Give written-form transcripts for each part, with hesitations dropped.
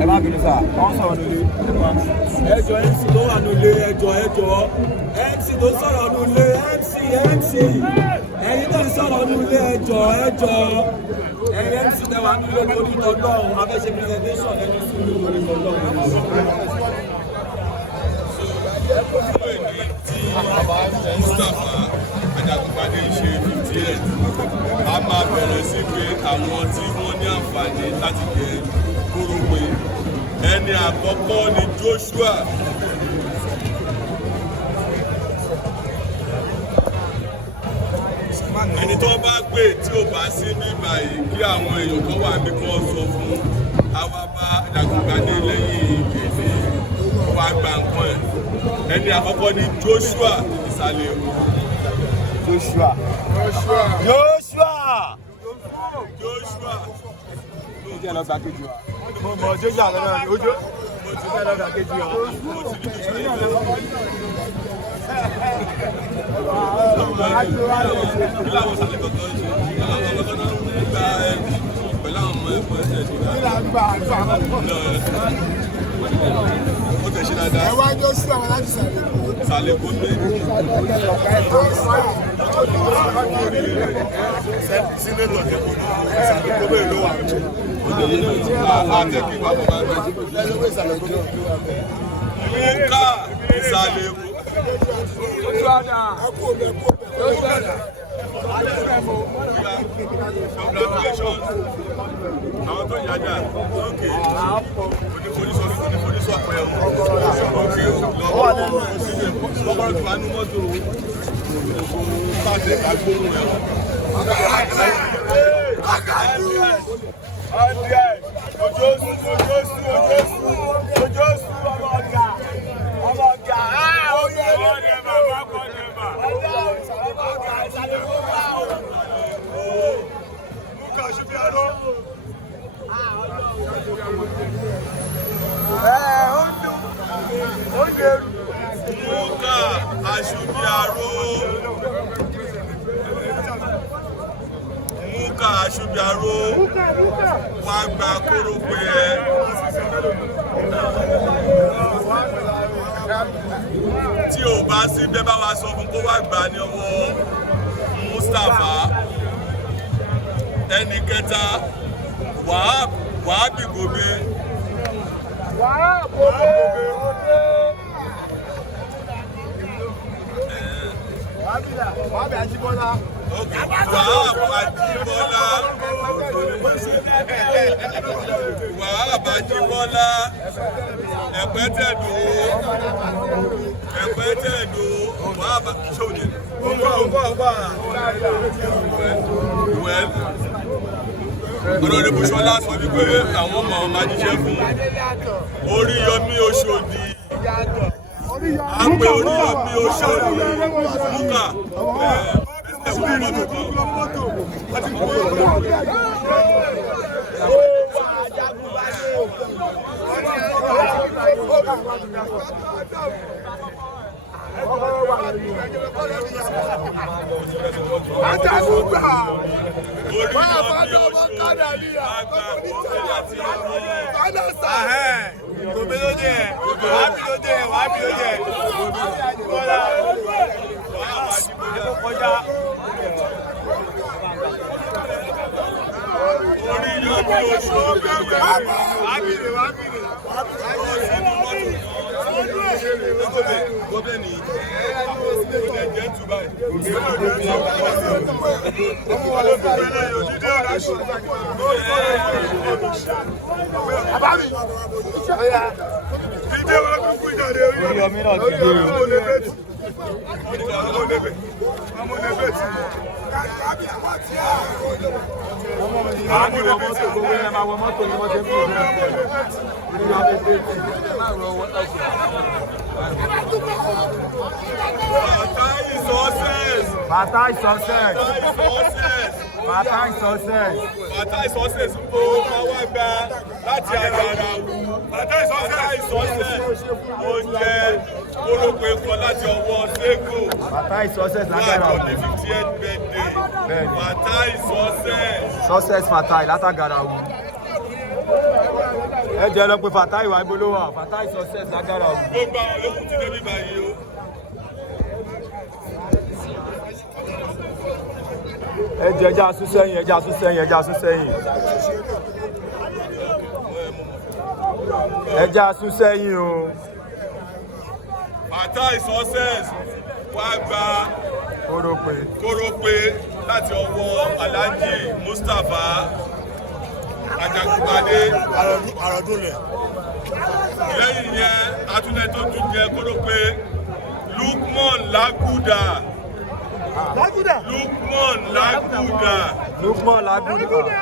ẹ má bínú sá wọn sọ̀rọ̀ nílé ẹjọ́ MC tó wà nílé ẹjọ́ MC tó sọ̀rọ̀ nílé MC ẹ̀yin tó ń sọ̀rọ̀ nílé ẹjọ́ ẹ̀yin MC tẹ wà nílé lórí tọlọ́run abẹ́ṣe presentation ẹni sùúrù lórí tọlọ́run. Mustapha Ajagungbade ṣe 58 a máa bẹ̀rẹ̀ sí pé àwọn tí wọ́n ní àǹfààní láti gbé kórópè ẹni àkọ́kọ́ ni Joshua ẹni tó bá gbé tí ò bá sí ní báyìí kí àwọn èèyàn tó wà ní kó sọ fún àwa bá Ajagungbade lẹ́yìn èdè wa gba nǹkan ẹ̀ ẹni àkọ́kọ́ ni Joshua ìsàlẹ̀ èkó. Joshua. Ó jẹ́ lọ́gbà kejì wa. Mo mọ̀ Joshua lọ́nà ní ojú. Mo ti fẹ́ lọ́gbà kejì wa. Ó tẹ̀sí dáadáa. Ẹ wá Joshua wọn láti sàlẹ̀ kó. Sàlẹ̀ kó gbé. Sínétọ̀ tẹ̀kọ̀ náà sàlẹ̀ kó bẹ́ẹ̀ ló wà. Àtẹ̀kí wà fún wa. Múkà ìsàlẹ̀ kó. Congratulations. Àwọn tó yájà lókè oníforísọ̀ pẹ̀ òkè lọ́wọ́ síbẹ̀ lọ́wọ́ tó anú mọ́tò pàṣẹ àgbóhùn ẹ̀. Ojósù ọmọ ọ̀gá. Múkà Àṣùbíàró. Múkà Àṣùbíàró wá gba kórópè ẹ. Tí ò bá sí bẹ́ẹ̀ bá wa sọ fún kó wá gbà ní ọwọ́ Mustapha. Ẹni kẹta Wàhábì Gòbé. Wàhábì Ajíbọ́lá. Wàhábì Ajíbọ́lá. Ẹ̀pẹ́tẹ̀dò. Wàhábì ṣòdì. Ọ̀rọ̀ Bùṣọ́lá sọ wípé àwọn ọmọ máa jíṣẹ́ fún Oríyọmí Òṣòdì. À ń pè Oríyọmí Òṣòdì Múkà. Fatai success. Fatai success. Fatai success ń kó káwá gba láti àgbàrá wù. Fatai success ó jẹ́ kórópè kan láti ọwọ́ Sego. Fatai success lágbára wù. Láti ọdún 50th birthday. Fatai success. Success Fatai látàgàrà wù. Ẹ jẹ́ lọ pé Fatai wà ibo wà. Fatai success lágbára wù. Gbogbo àwọn olókùn ti débi báyìí o. Ẹja sún sẹ́yìn, ẹja sún sẹ́yìn, ẹja sún sẹ́yìn. Ẹja sún sẹ́yìn o. Fatai success wá gba kórópè láti ọwọ́ Alhaji Mustapha Ajagungbadé. Àròdúnlẹ̀. Lẹ́yìn yẹn, atúnẹ̀ tó tún jẹ kórópè Lukman Laguda. Lukman Laguda. Lukman Laguda.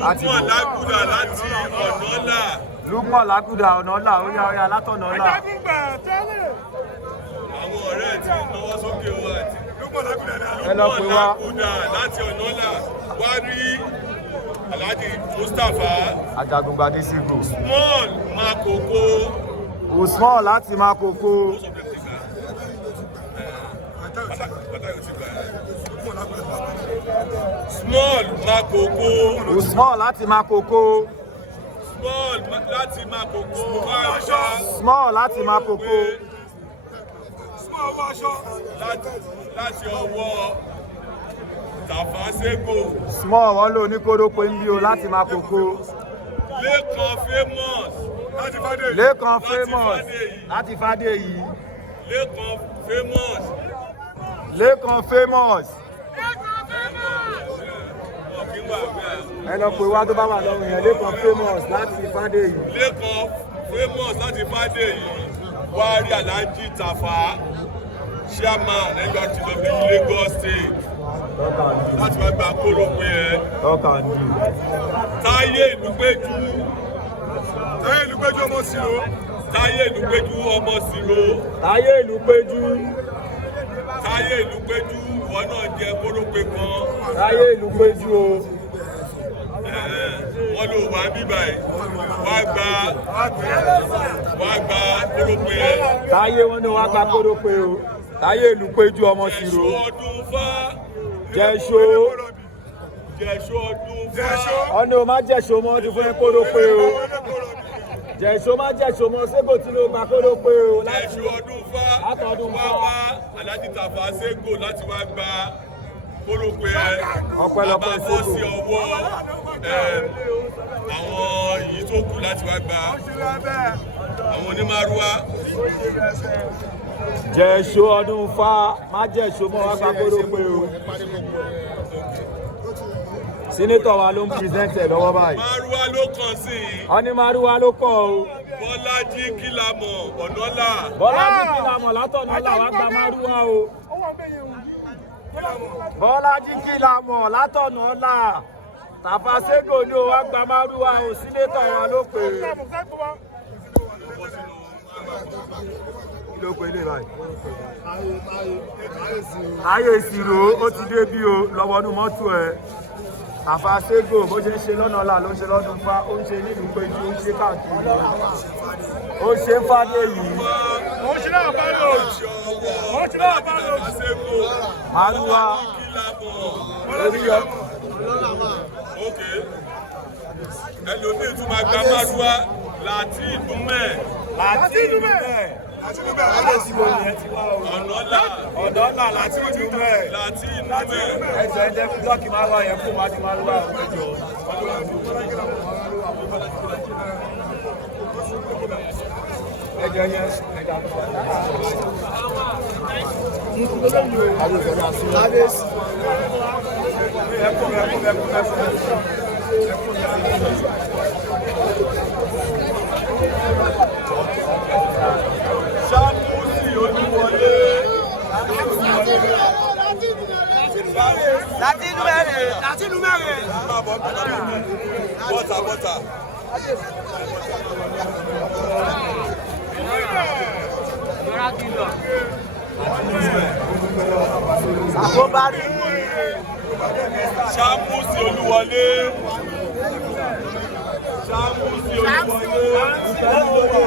Lukman Laguda láti Ọ̀nàlà. Lukman Laguda Ọ̀nàlà, ó yá látọ̀nàlà. Àwọn ọ̀rẹ́ ti náwó sókè wá àti. Lukman Laguda láti Ọ̀nàlà wá rí Alhaji Mustapha Ajagungbadé Sego. Usman Makoko. Usman láti Makoko. Small Makoko. Usman láti Makoko. Small láti Makoko. Small láti Makoko. Láti ọwọ́ Tafa Sego. Small wọ́n lò ní kórópè ń bí o láti Makoko. Lékan famous. Lékan famous láti Fádèyí. Lékan famous. Lékan famous. Ẹ lọ pé wá tó bá wà lọ́rùn yẹn. Lékan famous láti Fádèyí. Lékan famous láti Fádèyí. Wá rí Alhaji Tafa chairman NURTW Lagos State. Láti wá gba kórópè ẹ. Táyé Ìlúpéjú. Ọmọ Siro. Táyé Ìlúpéjú ọmọ Siro. Táyé Ìlúpéjú. Táyé Ìlúpéjú ìwọ náà jẹ kórópè kan. Táyé Ìlúpéjú o. Wọ́n ló wà bíbá ẹ̀. Wá gba kórópè ẹ̀. Táyé wọn ní wá gba kórópè o. Táyé Ìlúpéjú ọmọ Siro. Jẹ̀ṣọ́ ọdún fá. Jẹ̀ṣọ́ ọdún fá. Ọ̀nà ò má jẹ̀ṣọ́ mọ́ ti fún ẹ kórópè o. Jẹ̀ṣọ́ má jẹ̀ṣọ́ mọ́ Sego tí ló gba kórópè o. Jẹ̀ṣọ́ ọdún fá. Wá wá Alhaji Tafa Sego láti wá gba kórópè ẹ̀. Ọpẹ́lọpẹ́ Sego. Àbábọ́ sí ọwọ́ àwọn yìí tó kù láti wá gba àwọn onímàrúwá. Jẹ̀ṣọ́ ọdún fá má jẹ̀ṣọ́ mọ́ wá gba kórópè o. Senator wa ló ń present ẹ̀ lọ́wọ́ báyìí. Márúwá ló kàn sí i. Wọ́n ní Márúwá ló kàn o. Bọ́lájí Kílámọ̀ Ọ̀nàlà. Bọ́lájí Kílámọ̀ látọ̀nàlà wá gba Márúwá o. Bọ́lájí Kílámọ̀ látọ̀nàlà. Tafa Sego ni o wá gba Márúwá o. Senator wa ló pè é. Kí ló pe ilé báyìí? Ayé ìṣirò ó ti dé bí o lọ́wọ́ inú mọ́tò ẹ̀. Tafa Sego bó ṣe ń ṣe lọ́nà ọ̀la ló ń ṣe lọ́dún fá, ó ń ṣe nílùú Péjú, ó ń ṣe káàkiri. Ó ṣe ń Fádèyí. Márúwá. Oríyọ. Ẹlòmíì tún máa gba Márúwá láti Ìdúmẹ̀. Ọ̀nàlà láti Ìdúmẹ̀. Ẹjọ́ ẹjẹ́ fún lọ́kì Márúwá yẹn fún wájú Márúwá ẹjọ́. Ẹjọ́ yẹn ẹjọ́ láti inú mẹ́rin. Bọ́tà. Àkóbárí. Ṣàmùsì Olúwọlé. Ṣàmùsì Olúwọlé.